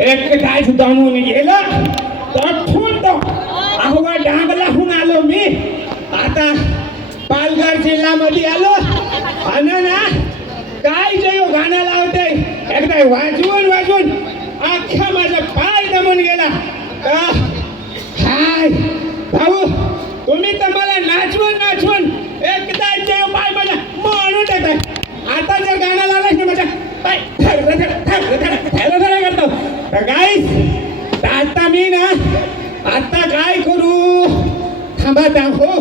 एक काय दमून गेलं तर अहोबा डांगलाहून आलो मी आता पालघर जिल्ह्यामध्ये आलो आणि ना काय जे गाणं लावते एकदा वाजवून वाजवून अख्खा माझा पाय दमून गेला. हाय भाऊ तुम्ही तर मला नाचवून नाचवून एकदा जे पाय माझा म्हणून टाकताय. आता जर गाणं लावलं ना माझा पाय करतो गाईस आता मी ना आता काय करू थांबा हो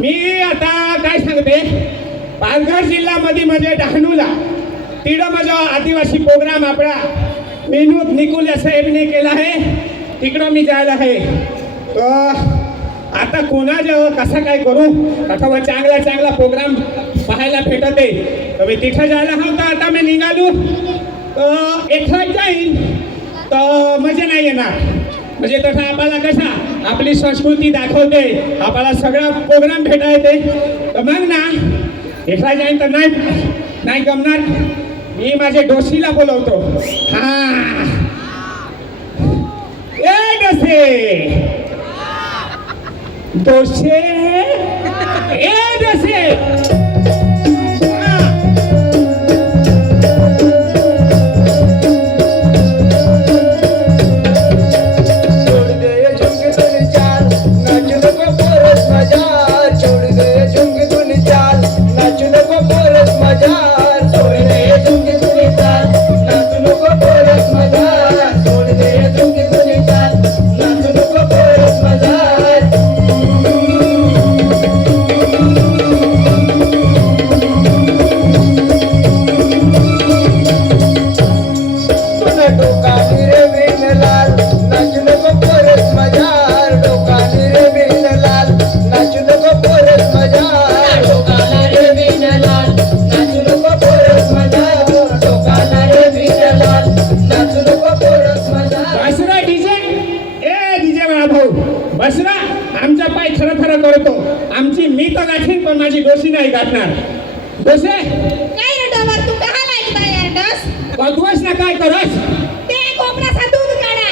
मी आता काय सांगते पालघर जिल्ह्यामध्ये म्हणजे डहाणूला तिकडं माझा आदिवासी प्रोग्राम आपला विनोद निकुले साहेबने केला आहे तिकडं मी जायला आहे. तर आता कोणाजवळ कसा काय करू अथवा चांगला चांगला प्रोग्राम पाहायला भेटत आहे तर मी तिथं जायला हवं. तर आता मी निघालो तर एकटा जाईन तर मजा नाही येणार म्हणजे तसं आपल्याला कसा आपली संस्कृती दाखवते आपल्याला सगळा प्रोग्राम भेटा येते. तर मग ना एकटा जाईन तर नाही गमणार. मी माझ्या डोशीला बोलवतो. हा ए डोसे ए डोसे बसरा आमचा पाय थरथर करतो. आमची मी तर गाठीन पण माझी डोशी नाही गाठणार. डोसे काय रे डोबर तू कहाला ऐकताय यार डस बघवस ना काय करस ते कोंबडाचा दूध काढा.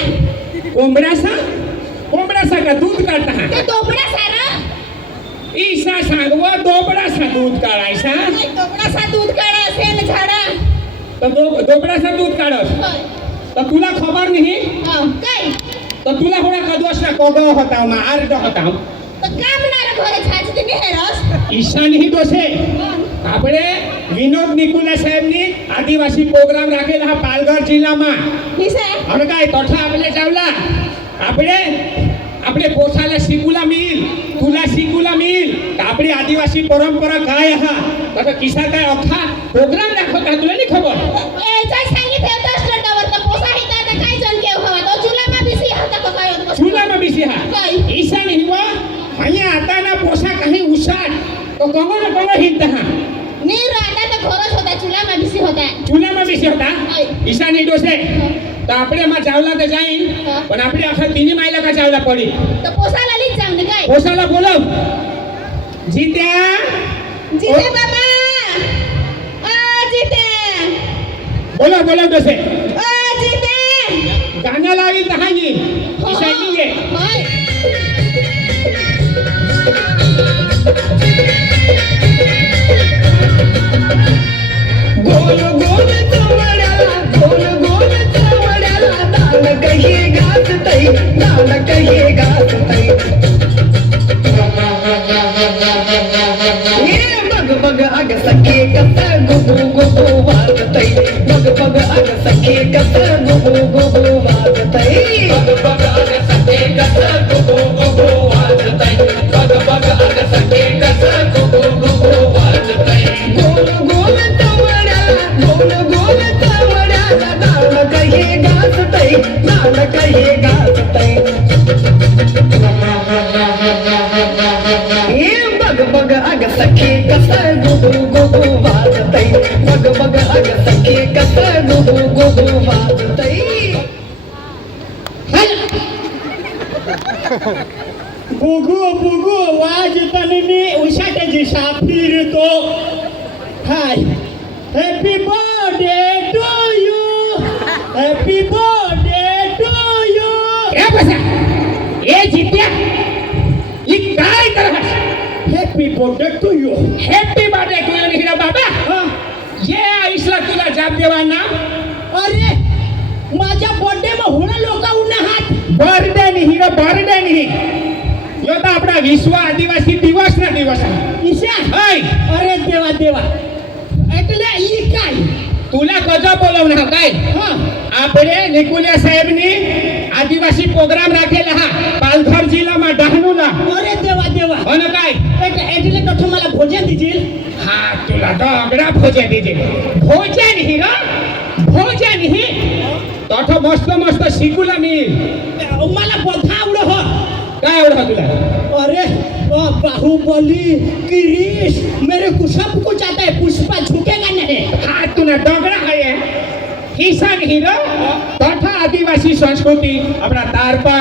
कोंबडासा का दूध काढता ते दोबडासा रे ईशा सांगव दोबडासा दूध काढायचा. दोबडासा दूध काढा असेल झाडा तर दोबडासा दूध काढस तर तुला खबर नाही काय तर तुला होणा कदवस ना कोगो होता मार्ग होता तर का म्हणाला घरे छाच ते हेरस ईशानी डोसे આપણે વિનોદ નિકુલે સાહેબની આદિવાસી પ્રોગ્રામ રાખેલા હા પાલઘર જિલ્લામાં નિસે હવે કાય તોઠા આપણે જાવલા આપણે પોસાલા સિકુલા મિલ तुला सिकुला मिल आपली आदिवासी परंपरा काय हा तर किसा काय अख्खा प्रोग्राम दाखवता तुला नाही खबर ए काय सांगितलं होतं स्टंटावर तर पोसा हिता तर काय जण केव हवा तो चुलामा बिसी हाता का काय होतं चुलामा बिसी हा ईशा नाही वा हया आता ना पोसा काही उसाट तो कंगो हिंता हा नीर आता तर घरच होता चुलामा बिसी होता ईशा नाही डोसे तर આપણે માં ચાવલા તો જાઈન પણ આપણે આખા તીની માઈલા કા ચાવલા પડી તો પોસાલા લીજ જાવ ને કાઈ પોસાલા બોલો જીત્યા બાબા જીતે બોલો દોસે જીતે ગાના લાવી તહાની ઈશાની જે गोल गोल चवड्याला दान कही घास तई हे बघ बघ अग सखी कसं गुगु गुगु वाजतय बघ बघ अग सखी कसं गुगु गुगु वाजतय बुगू बुगू वाजताना मी उशाच्या दिशा फिरतो hi happy birthday to you happy birthday to you ए बसा ए जित्या ही काय करत happy birthday to you happy birthday to you निघा बाबा ये आईसला तुला जाब देवा ना अरे माझ्या बर्थडे में होणं लोक उन्हात बर्थडे नाही रे बर्थडे नाही यो तो आपला विश्व आदिवासी दिवस ना दिवस आहे ईशा हाय अरे देवा देवा એટલે ઈ काय तुला कजा बोलवणार काय આપણે નિકુલિયા સાહેબની આદિવાસી પ્રોગ્રામ રાખેલા હા પાલઘર જિલ્લામાં ડહાણુના અરે દેવા દેવા અને काय એટલે કઠો मला भोजन दीजिल हा तुला दगडा भोजन दीजिल भोजन ही रा भोजन ही तठो मस्त मस्त शिकुला मिल मला बोथा आवड हो काय आवड हो तुला अरे बाहुबली किरीश मेरे को सब कुछ आता है पुष्पा झुकेगा नहीं हाँ तूने डगड़ा है किसान हीरो तथा आदिवासी संस्कृति अपना तारपा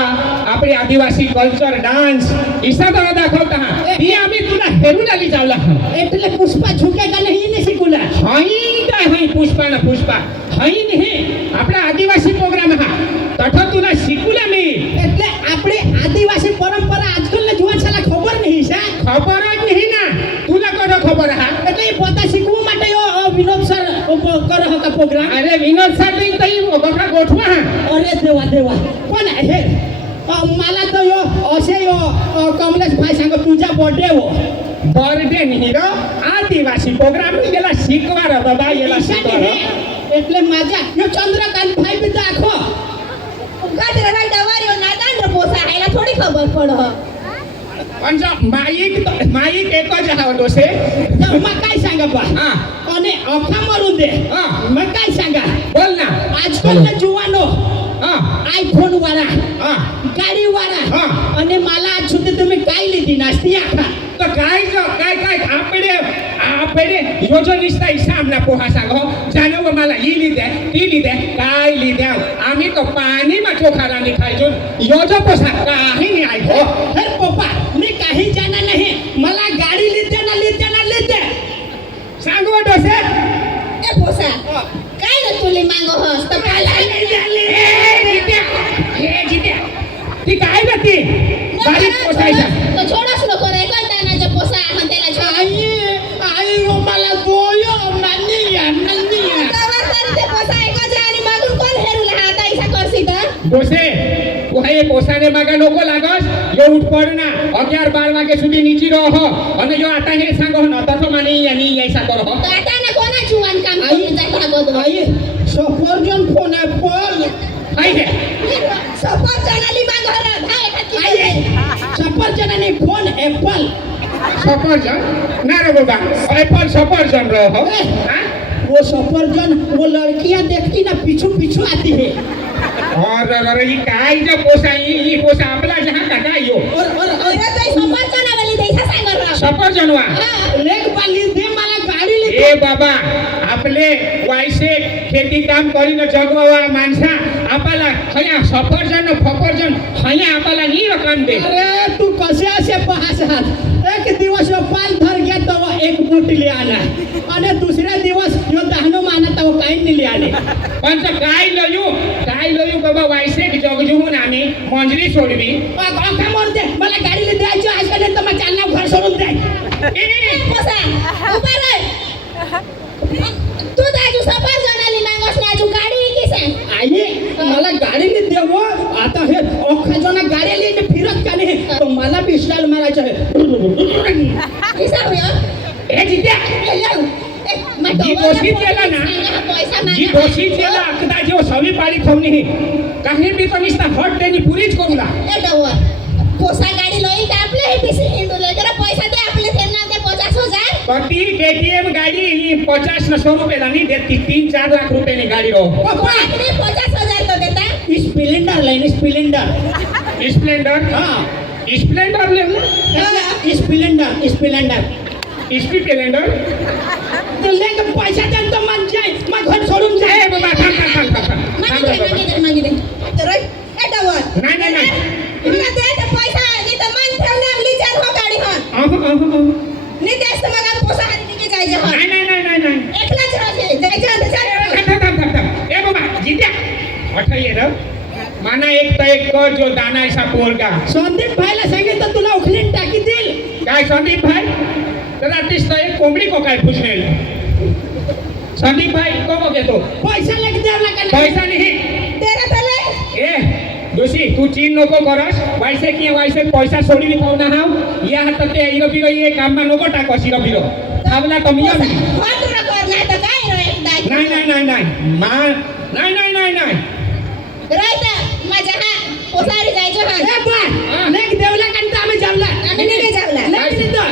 अपने आदिवासी कल्चर डांस ईसा तो दाखवता हा ये आम्ही तुला हेरुलाली जावला એટલે પુષ્પા झुकेगा नहीं ने शिकुला हई काय हई पुष्पा ना पुष्पा हई नहीं अपना आदिवासी प्रोग्राम हा तथा तुला शिकुला मी એટલે આપણે આદિવાસી પરંપરા આજકાલ ના જુવાન સાલા ખબર નહીં છે ખબર જ નહીં ના तुला कसा खबर हा એટલે એ પોતા શીખવા માટે વિનોદ સર કરે હકા પ્રોગ્રામ અરે વિનોદ સર ની તઈ બકા ગોઠવા હા અરે દેવા દેવા પણ हे मला तर यो असे यो कमलेश भाई सांग तुझा बर्थडे हो बर्थडे नाही रो आदिवासी प्रोग्राम ની गेला शिकवा रे बाबा गेला शिकवा એટલે माझा यो चंद्रकांत भाई बी दाखो गाजराबाई डवारीઓ નાદાન પોસા હેલા થોડી ખબર પડો पण जो माईक एकच आवडतो से मग काय सांगा बा आणि अखा मारून दे मग काय सांगा बोल ना आजकाल ना जुवानो आयफोन वाला गाडी वाला आणि मला आज सुद्धा तुम्ही काय लिहिली नास्ती आखा तो काय काय आपले योजनिस्ता सामना पोहा सांगो जानो मला ही लिहिदे ती लिहिदे काय लिहिदे आम्ही तो पाणी मा चोखा रांधी खायचो योजो पोसा काही नाही ऐको हे पप्पा मी काही जाणार नाही मला गाडी लिहिते ना सांगू डोसे ए पोसा काय रे तुले मागो हस तर काय जित्या ती काय गती गाडी पोसायचा तो छोडाच नको रे कंटानाचा पोसा आपण त्याला आई मला बोयो नंदिया ते पोसा ऐकायचे आणि मागून कोण हेरुला हा आता ऐसा करसी तर डोसे कोहाय पोसाने मागा नको लागस यो उठ पड ना 11-12 વાગે સુધી નીચી રહો અને જો આતા હે सांगो न तथो माने यानी ऐसा करो તો आता ना कोणा जुवान काम करून जाता બધું आई सफरजन फोन एप्पल आई है सफरजनाली मागो रे भाई आई सफरजनाने फोन एप्पल सफरजन ना रे बाबा एप्पल सफरजन रहो हां वो सफरजन वो लड़कियां देखती ना पीछू पीछू आती है और ये काय जो पोसा ये पोसा आपला जहां काटा यो और अरे तो सफरजनावाली देसा सांगर रा सफरजनवा लेक वाली दे मला गाडी ले ए बाबा आपले वायसे खेती काम करीन जगवा माणसा आपला हया सफरजन फफरजन हया आपला नी रकम दे अरे तू कसे असे पास हात एक दिवस यो पाल धर गया तो एक बोटी ले आला आणि दुसऱ्या दिवस यो दहनो माना तो काही नाही ले आले पण तो काय लयू बाबा वायसे जगजुहून आम्ही मंजरी सोडवी अखा मोर दे मला गाडी ले द्यायची आज का नाही तर मग चालना घर सोडून दे ए पोसा उभा रे तू दाजू सफरजनाली मागोस ना आजू गाडी की सांग आई मला गाडी ले देव आता हे अखा जना गाडी ले फिरत का नाही तो मला बी स्टाईल मारायचं आहे ऐसा होय ए जित्या जी दोषी केला ना जी दोषी केला अकदा जो सवी पाळी ठेवणी काही बी तो निस्ता हट देनी पुरीच करूला ए डवर पोसा गाडी लई का आपले हे पिसी हिंडूले जरा पैसा दे आपले थेना ते 50,000 पटी केटीएम गाडी 50 न 100 रुपये लानी देती 3-4 लाख रुपये ની ગાડી રો आपले 50,000 तो देता स्प्लेंडर लाइन स्प्लेंडर स्प्लेंडर हा स्प्लेंडर लेवला स्प्लेंडर स्प्लेंडर इस्पी कॅलेंडर तुला का पैसा द्या तो मन जाय मग घर सोडून ए जाय बाबा थांब मागे दे तर एटावर नाही नाही नाही तुला द्यायचा पैसा नाही तर मन ठेवणे आपली जान हो गाडी हन नाही द्यायचं मग पोसा हाती की जायचं हन नाही नाही नाही नाही एकलाच राहते जायचं थांब ए बाबा जित्या अठा ये र माना एक तर एक कर जो दानायचा पोरगा संदीप भाईला सांगितलं तुला उखलीन टाकी देईल काय संदीप भाई तर आर्टिस्ट एक कोंबडी को काय पूछने संदीप भाई को घेतो पैसा लग द्यावला का नाही पैसा नाही तेरा तले ए दोषी तू चीन नको करस वैसे की वैसे पैसा सोडी खाऊ ना हाव या हात ते इरो बिरो ये काम मा नको टाको सिरो बिरो थांबला कमिया मी फोन कर नाही तर काय रे एकदा नाही नाही नाही नाही मा नाही नाही नाही नाही रायता माझ्या हा पोसारी जायचं हन ए बा लेक देवला का आम्ही जावला आम्ही नाही जावला लेक दितो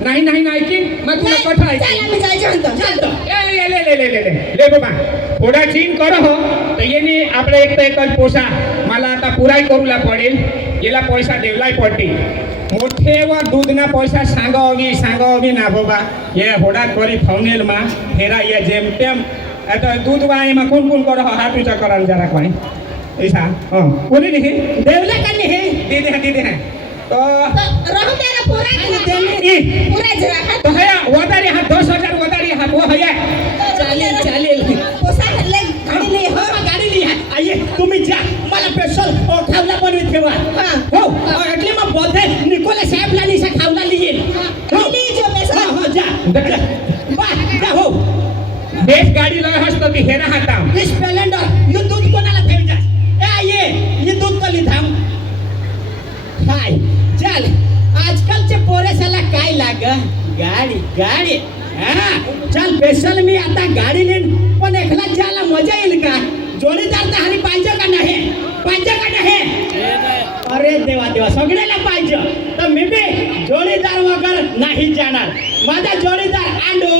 नाही नाही नाही की मग तुला कथा आहे चल आम्ही जायचं हन तो चालतो ले ले ले ले ले ले ले बाबा थोडा चीन करो हो तर येणे आपले एक तर एकच पोसा मला आता पुराई करूला पडेल याला पैसा देवलाय पडते मोठे व दूधना पैसा सांगावी ना बाबा ये होडात करी फाउनेल मा फेरा ये जेम तेम आता दूध वाय मा कोण करो हो हाथ ऊंचा कराल जरा कोणी ऐसा हां कोणी नाही देवला का नाही दे दे तो रहू तेरा ई पुरा जरा तो है वदारी हाथ 10,000 वदारी हाथ वो है चालेल पोसा ले गाडी नाही हो हो गाडी लिहा आये तुम्ही जा मला स्पेशल खावला बनवी ठेवा हां हो એટલે માં બોધે નિકોલે સાહેબ લાની સા ખાવલા લીએ हो लीजो पैसा હા હા जा बा जा हो देश गाडी लय हसतो ती हेरा हाता स्प्लेंडर यो दूध कोणाला ठेव जा ए आये ये दूध को लिधाम हाय चल आजकालचे पोरेसाला काय लाग गाडी गाडी हा चल स्पेशल मी आता गाडी लेन पण एकला जायला मजा येईल का जोडीदार तर हानी पाहिजे का नाही अरे देवा देवा सगळ्याला पाहिजे तर मी बी जोडीदार वगैरे नाही जाणार माझा जोडीदार अंडू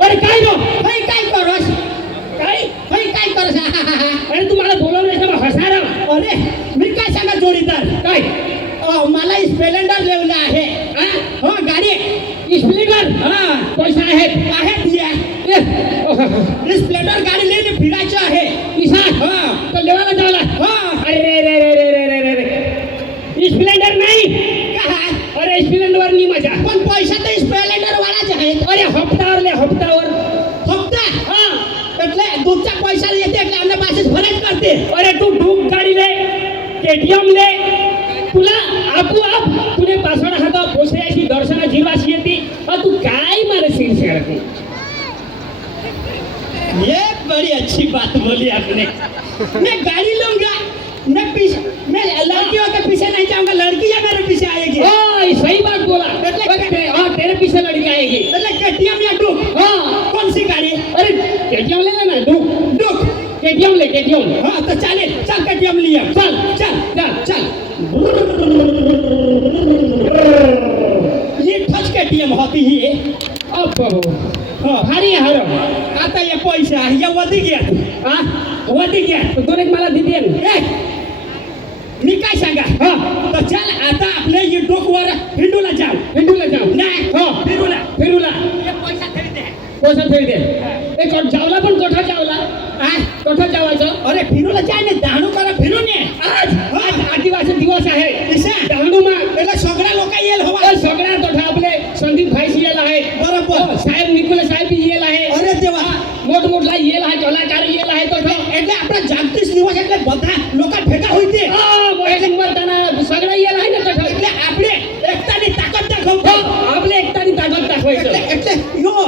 अरे काय नो भाई काय करस अरे तुम्हाला बोलवलं का हसारा अरे मी काय सांगा जोडीदार काय मला स्प्लेंडर लेवला आहे हो गाडी स्प्लेंडर हा पैसा आहेत या स्प्लेंडर गाडी लेने फिरायचं आहे इसा हा तर लेवाला जावला हा अरे रे स्प्लेंडर नाही का अरे स्प्लेंडर नी मजा पण पैसा तर स्प्लेंडर वालाच आहे अरे हप्तावर हप्ता हा એટલે दूधचा पैसा येते એટલે आमने पासेच फरक करते अरे तू डूब गाडी ले केटीएम ले तुला आपोआप तुने पासवाडा हाता पोसायची दर्शना जीवाशी येते तू काय मारशील शेअर ये बड़ी अच्छी बात बोली आपने मैं गाड़ी लूंगा मैं लड़कियों के पीछे नहीं जाऊंगा लड़कियां मेरे पीछे आएगी हाँ सही बात बोला हाँ तेरे पीछे लड़की आएगी मतलब केटीएम या डुक हाँ कौन सी गाड़ी अरे केटीएम ले लेना डुक केटीएम ले केटीएम हाँ तो चल केटीएम लिया चल ये फर्स्ट केटीएम होती है अब भारी हरम आता ये पैसा ये वधी गया हाँ होती क्या दोन एक मला दिली ए, मी काय सांगा हा तर चल आता आपल्या युट्यूबवर हिंदूला जाऊ हिंदूला जाऊ नाही हो फिरूला फिरूला हे पैसा खरी दे कोसा फेड दे ए जावला पण कोठा जावला आ? कोठा जावायचं अरे फिरूला जाय ने दहाणू करा फिरून ये आज आज आदिवासी दिवस आहे कशा डहाणूमा त्याला सगळ्या लोक येईल हवा सगळ्या कोठा आपले संदीप भाई येल आहे बरोबर हो, साहेब निकुले साहेब बी येल आहे अरे देवा मोठमोठला येल आहे कलाकार येल आहे कोठा એટલે આપણા જાગતીસ દિવસ એટલે બધા લોકો ભેગા હોય છે મોહેસિંગ વર્તાના સગડા येल आहे ना कोठा એટલે આપણે એકતાની તાકાત हो, દાખવવી आपले एकतानी ताकद दाखवायचं એટલે યો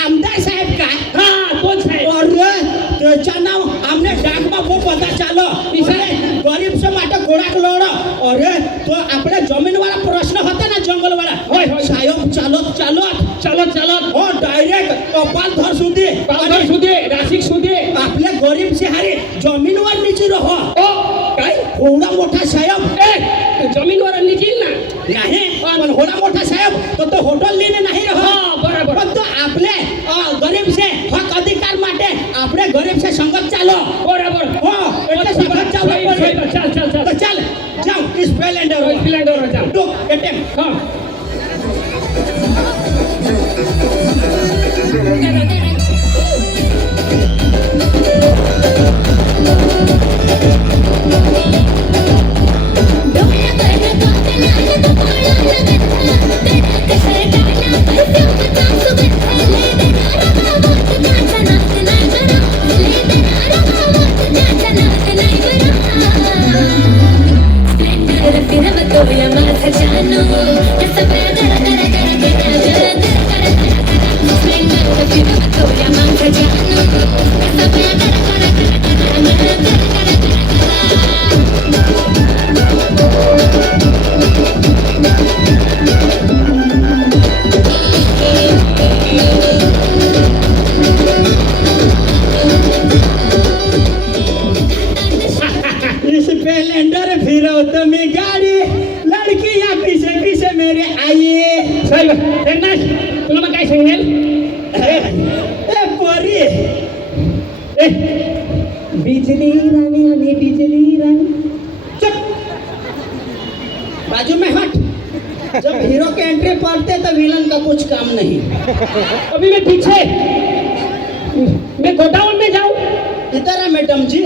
આમદાર સાહેબ का हा तोच आहे अरे त्याच्या नाव आमने डाकमा बो पता चालो विषय? गरीब से માટે गोळाक लढ अरे तो आपल्या जमीन वाला प्रश्न होता ना जंगल वाला होय, होय. साहेब चालत चालत चालत चालत हो डायरेक्ट कपाल धर सुधी पावडर सुदे राशिक सुदे आपल्या गरीब शहरी जमीनवर निची रहो ओ काय एवढा मोठा साहेब ए जमीनवर निघील ना नाही पण एवढा मोठा साहेब तो होटल लिहिणे नाही रहो हा बरोबर पण तो आपले गरीब से हक अधिकार માટે આપણે ગરીબ से संगत ચાલો बरोबर हो એટલે સંગત ચાલવો પડે चल चल चल તો ચાલ જાઓ સ્પ્લેન્ડર स्प्लेंडर जाऊ તો એટેમ हा स्प्लेंडर फिरवतो मी गाडी लड़की या पीछे पीछे मेरे आइए साहेब त्यांना तुला मग काय सांगेल ए पोरी ए बिजली रानी आणि बिजली रानी चुप बाजू में हट जब हीरो के एंट्री पड़ते तो विलन का कुछ काम नहीं अभी मैं पीछे मैं गोडाउन में जाऊं इधर है मैडम जी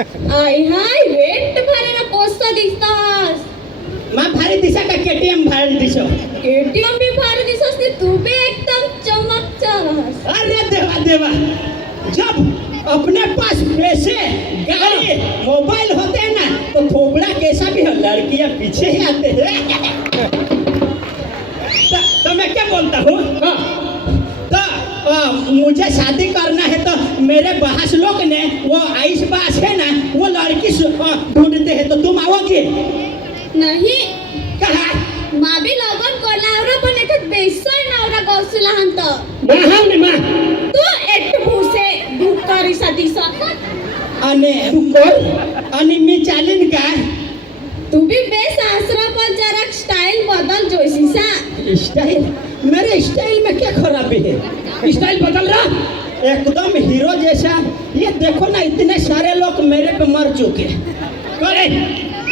आय हाय रेट भरायला पोस्ट दिसतास माँ भारी दिशा का केटीएम भारी दिशा एटीएम भी भारी दिसत नाही तू बी एकदम चमकचरस अरे देवा देवा जब अपने पास पैसे गाड़ी मोबाइल होते हैं ना तो थोबड़ा कैसा भी हो लड़कियां पीछे ही आते हैं तो मैं क्या बोलता हूँ हाँ तो मुझे शादी करना है तो मेरे बहस लोग ने वो आइस बास है ना वो लड़की ढूंढते हैं तो तुम आओगे नाही कहा माबी लगन कोलावरा पण एकच बेसोय नवरा गौसुला हंत महाव ने मा तू एक भूसे भूकारी सा दिसत आणि आणि मी चालीन का तू भी बेस आसरा पर जरा स्टाइल बदल जोशीसा स्टाइल मेरे स्टाइल में क्या खराबी है स्टाइल बदल रहा एकदम हीरो जैसा ये देखो ना इतने सारे लोग मेरे पे मर चुके अरे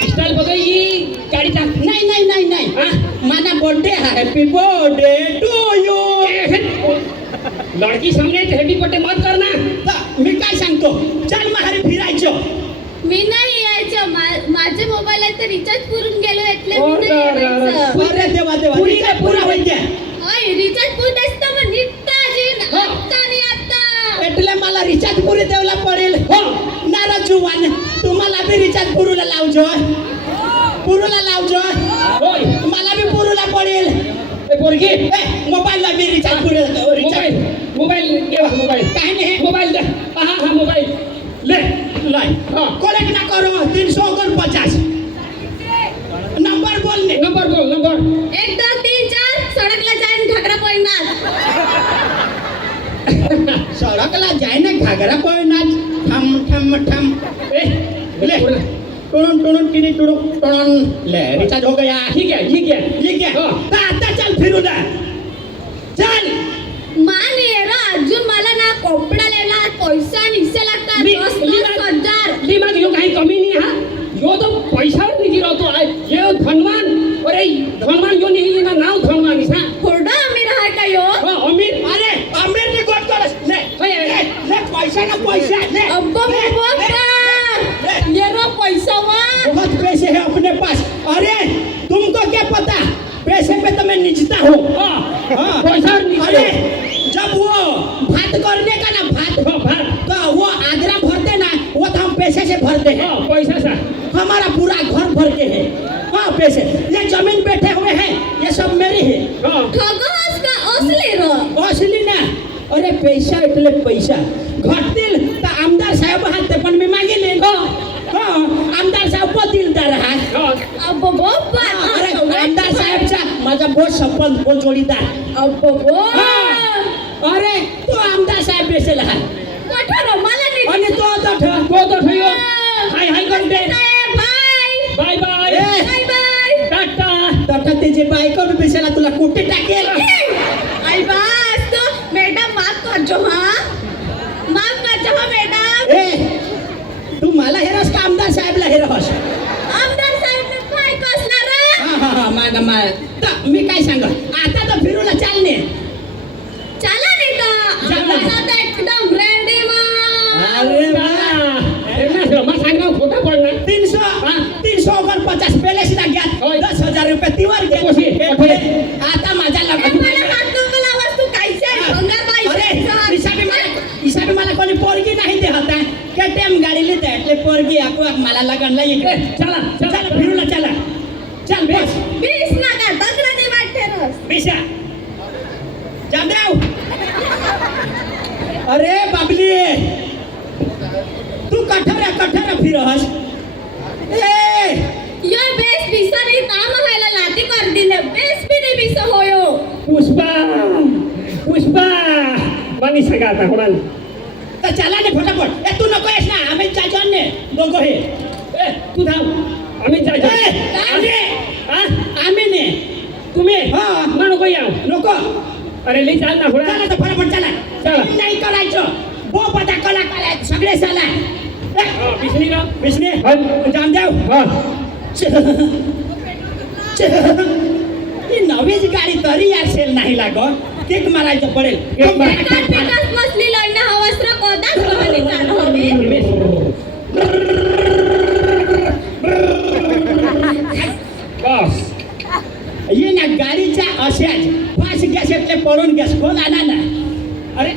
स्टाइल बदल ये गाड़ी टाक नहीं नहीं नहीं नहीं हाँ? माना बर्थडे है हैप्पी बर्थडे टू यू लड़की सामने हेवी बर्थडे मत करना मी काय सांगतो चल महारी फिरायचं मी नाही यायचं माझे मोबाईल आहे तर रिचार्ज पुरून गेलो એટલે मी नाही अरे, अरे, यायचं अरे देवा देवा पुरी पुरा ना, पुरा होई द्या ओय रिचार्ज पुरून असतं मग निघताजीन हो. आता आणि आता એટલે मला रिचार्ज पुरी देवला पडेल हो नाराज जुवान तुम्हाला बी रिचार्ज पुरूला लावजो पुरूला लावजो होय मला बी पुरूला पडेल ए पोरगी ए मोबाईलला बी रिचार्ज पुरी मोबाईल मोबाईल घे मोबाईल काय नाही मोबाईल दे हा हा मोबाईल ले लाई हाँ। कलेक्ट ना करो 350 नंबर बोल ने नंबर बोल नंबर 1 2 3 4 सडकला जाईन घागरा पडणार सड़कला जाए ना घाघरा पर नाच ठम ठम ठम ए ले टुणुन टुणुन किनी टुणुन टुणुन ले रिचार्ज हो गया ठीक है ठीक है ठीक है हाँ। आता चल फिरू ना चल मान ये रा अजून मला ना कोपडा लेला पैसा निश्चय लागतात ली- 10,000. लिमाग यो काही कमी नाही हा यो तो पैशावर निघी राहतो आहे यो धनवान अरे धनवान यो नाही ना नाव धनवान इसा थोडं आम्ही आहे का यो हो अमीर अरे अमीर ने गोट करस ले होय, होय. ले ले पैसा ना पैसा ले अब्बा ले, बाबा ले। ये रो पैसा वा बहुत पैसे है अपने पास अरे तुमको क्या पता पैसे पे तो मैं नीचता हूँ हाँ। पैशावर निघी अरे राहतो. जब वो भात करने का ना भात हो फार तो वो आगरा भरते ना वो तो हम पैसे से भरते हैं हो पैसा सा हमारा पूरा घर भर के है हाँ पैसे ये जमीन बैठे हुए हैं ये सब मेरी है हो खगोस का असली रो असली ना अरे पैसा એટલે પૈસા ઘટतील तर आमदार साहेब हात पण मी मागेले हो आमदार साहेब दिलदार आहात हो अब्बा बाबा अरे आमदार साहेबचा माझा बहुत सपन बहुत जोडीदार अब्बा बाबा अरे तो आमदार साहेब बेसेल आहात कठोर मला नाही आणि तो दठ तो तो ठेव हाय हाय करते बाय बाय बाय ए. बाय बाय टाटा दठ त्याची बायको बी बेसेला तुला कुठे टाकेल आई बस तो मैडम माफ करजो हाँ माफ करजो हाँ मैडम ए तू मला हेरस का आमदार साहेबला हेरस आमदार साहेब ने काय कसला रे हा माझा मी काय सांग आता तर फिरूला चालणे चला नाही का चला. आम्हाला तर एकदम रेडी मा अरे मग सांग ना खोटा पडणार 300 और 50 पहले से लग गया होय. 10,000 रुपये तिवर कोशी, कोशी. आता माझा लग्न मला हात नको लावस तू कायचे भंगार अरे हिसाबी मला कोणी पोरगी नाही दे होता केटीएम गाडी लिहिते એટલે पोरगी आपोआप मला लग्नला येते चला चल चला फिरूला चला चल बस 20 नका दगडाने वाटते रस पिशा जामदेव अरे बाबली तू कठर फिरस ए यो बेस बिसरी काम व्हायला लाती कर दिले बेस भी नाही बिस होयो पुष्पा मानी सांगा आता कोणाला तर चला ने फटाफट ए तू नको येस ना आम्ही चाचन ने दोघं हे ए तू थांब आम्ही जायचं ए, हा आम्ही ने तुम्ही हा. मग नको याव नको अरे लई चाल ना थोडा चला तर फटाफट चला चला. नाही करायचं बो पता कला करायचं सगळे चला पिसणी ना विष्णे हा. जामदेव हा ही नवीच गाडी तरी यार सेल नाही लागत केक मारायचं पडेल केक मार. बेकार बेकार मसली लढणं हवस नको दास कहले चालू हवी बस ये ना गाडीच्या अशाच फास गॅस એટલે पडून गॅस खोल आणा ना अरे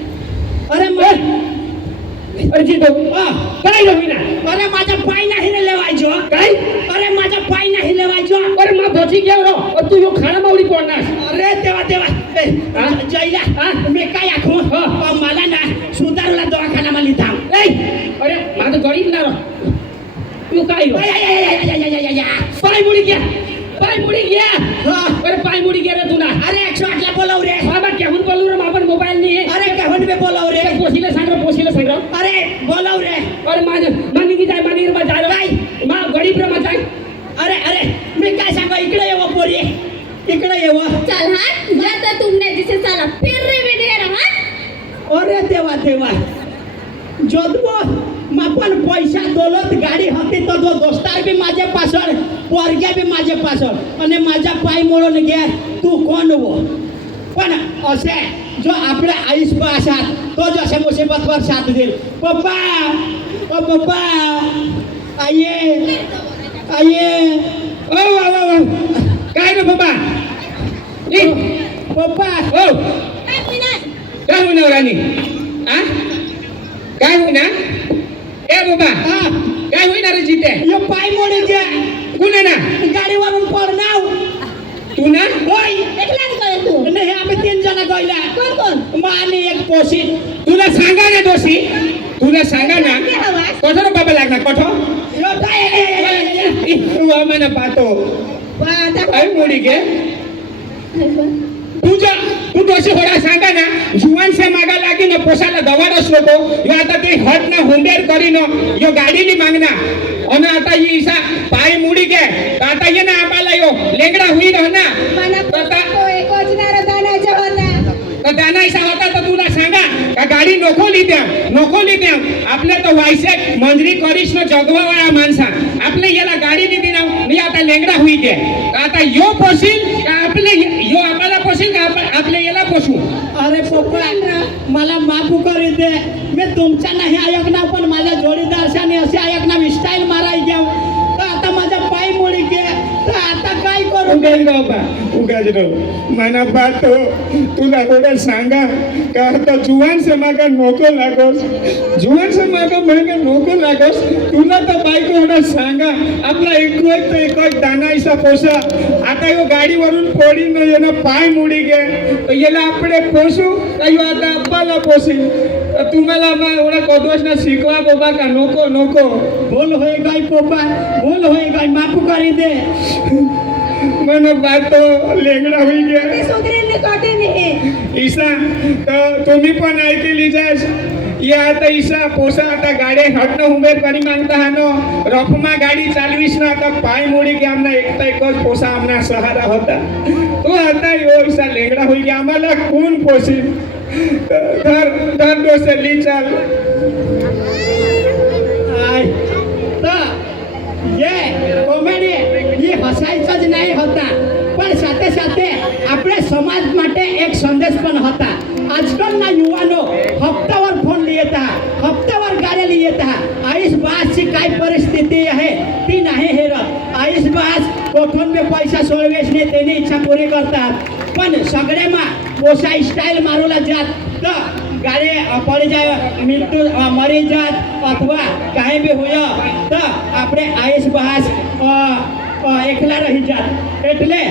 अरे अरे जितो काय होईना अरे माझा पाय नाही रे लेवायचो काय अरे माझा पाय नाही लेवायचो अरे मा भोची घेऊ रो तू यो खाना मावडी पडणार अरे देवा हा? जैला मी काय आखू मला ना सुधारला दवाखाना मला थांब अरे माझं गरीब ना रो तू काय हो पाय मुडी घ्या अरे पाय मुडी घ्या रे तुला अरे 108 ला बोलव रे बाबा केहून बोलू रे मापन मोबाईल नाही अरे कहून बे बोलव रे पोशीला सांग अरे बोलव रे अरे माझं मानी की जाय मानी रे जाय रे मा गरीब रे मा जाय अरे मी काय सांगा इकडे येव पोरी इकडे येव चल हट मैं तो तुमने जिसे साला फिर रे भी दे रहा अरे देवा जोदबो मापन पैसा दौलत गाडी होती तो दो दोस्तार बी माझे पासळ पोरग्या बी माझे पासळ आणि माझा पाय मोडून घे तू कोण हो पण असे जो आपल्या आईस असतात तो जसे मुसीबतवर साथ देईल पप्पा ओ पप्पा आये ओ काय रे बाबा पप्पा ओ काय होणार राणी आ काय होणार ए बाबा हा काय होणार रे जिते यो पाय मोडून घे कुणे ना गाडीवरून पडनाव तू ना होय एकलाच गए तू नाही आम्ही 3 जण गयला कोण माने एक पोशी तुला सांगा ना दोषी तुला सांगा ना काय हवा कठोर बाबा लागणार कठोर यो काय तू आम्हाला पाहतो काय मुडी घे तू दोषी होडा सांगा ना जुवान से मागा लागी ना पोसाला दवाडच नको यो आता ते हट ना हुंडेर करी न यो गाडीनी मागना आणि आता ही इसा पाय मुडी घे आता ये ना आम्हाला यो लेंगडा होई ना मला आता तो एक योजनार दानाचा होता दाना इसा होता तर तुला सांगा का गाडी नको लिद्या आपल्या तर वायसेक मंजरी करीश न जगवावाळा माणसा आपले याला गाडी नाही देणार मी आता लेंगडा होई गे आता यो पोशील का आपले यो आपल्याला पोशील का आपले याला पोसू अरे पोपळा मला माफ करी दे मी तुमच्या नाही ऐकणार पण माझ्या जोडीदारशाने असे ऐकणार स्टाईल माराय घेऊ तर आता माझा पाय मोडी गे तर आता काय करू उगाच राव मना बात हो तुला थोडं सांगा का आता जुवान समागा नको लागोस जुवान समागा म्हणजे नको लागोस तुला तर बायको होणं सांगा आपला एक दानायचा पोसा आता यो गाडीवरून फोडी न येणं पाय मुडी गे तर याला आपण पोसू का यो आता अप्पाला पोसील तुम्हाला मग एवढा कदवश ना शिकवा बाबा का नको नको भूल होई गई पोपा भूल होई गई माफ करी दे मन बात लेंगडा होई गया ते सुधरेल कधी नाही ईसा तर तुम्ही पण ऐकली जास या आता ईसा पोसा आता गाडी हटणं उमेर करी मागता हानो रफमा गाडी चालवीस ना आता पाय मोडी की आमना एकच पोसा आमना सहारा होता तो आता यो ईसा लेंगडा होई गया आम्हाला कोण पोसील घर दोसली चाल आय तर ये कॉमेडी ये हसायचंच नाही होता पण સાથે સાથે આપણે સમાજ માટે એક સંદેશ પણ હતા આજકાલના યુવાનો हप्त्यावर फोन लिहित हप्त्यावर गाड्या लिहित आईस बासची काय परिस्थिती आहे ती नाही हेरत आईस बास कोठून बी पैसा सोडवेशने त्यांनी इच्छा पुरी करतात पण सगळेमा पोसा स्टाईल मारूला जात तर गाड़ी पड़ी जाए मृत्यु मरी जात अथवा कहीं भी हुआ तो આપણે આઈસ બહાસ એકલા રહી જાત એટલે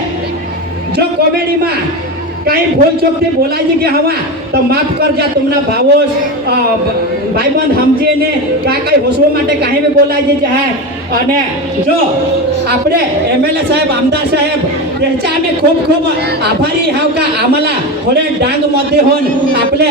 જો કોમેડીમાં કઈ ભૂલ ચૂકથી બોલાય છે કે હવા તો માફ કરજા तुमना ભાવોસ ભાઈબંધ સમજીને કઈ હોસવા માટે કहीं भी બોલાય છે હે અને જો આપણે એમએલએ સાહેબ આમદાર સાહેબ त्याच्या आम्ही खूप खूप आभारी हाव का आम्हाला थोडे डांग मध्ये होऊन आपले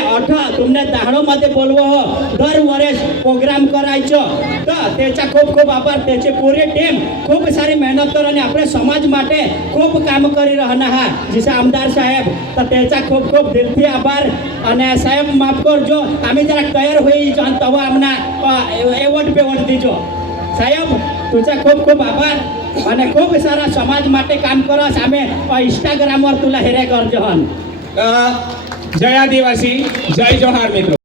तुमने दाहडो मध्ये बोलवो हो दर वर्ष प्रोग्राम करायचं तर त्याचा खूप खूप आभार त्याची पूरी टीम खूप सारी मेहनत करून आपले समाज માટે खूप काम કરી रहना हा जैसे आमदार साहेब तर त्याचा खूप खूप दिलથી आभार અને સાહેબ માફ કરજો आम्ही जरा तयार होई जान तवा आमना एवॉर्ड पेवॉर्ड दीजो साहेब तुझा खूप खूप आभार અને ખૂબ સારા સમાજ માટે કામ કરો સામે ઇન્સ્ટાગ્રામ वर तुला हेरे करजो जय आदिवासी जय जोहार मित्र